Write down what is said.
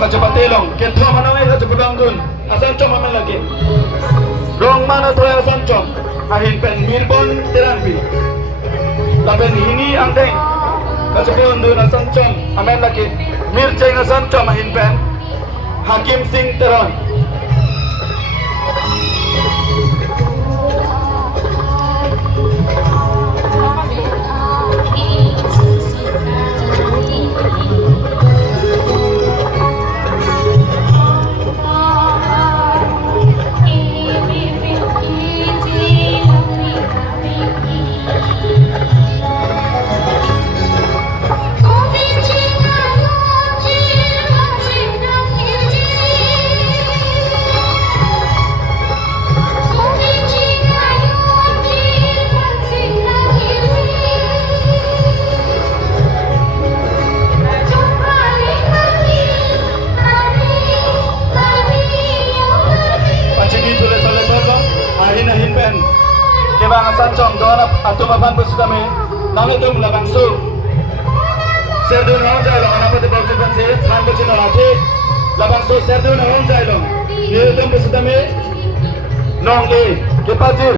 kaca patelong ketho manang ay kaca pagangdun asan chom aman lagi rong mana toy asan chom ahin pen mirbon terampi laben hini angdeng kaca pagangdun asan chom aman lagi mirceng asan chom ahin pen Hakim Singh Teron Kebang asan chom doan atu mapan busudame name tum labang su serdun hong jai long anapa de bauti ban se than bachin orate labang su serdun hong jai long ye tum busudame nong e ke patir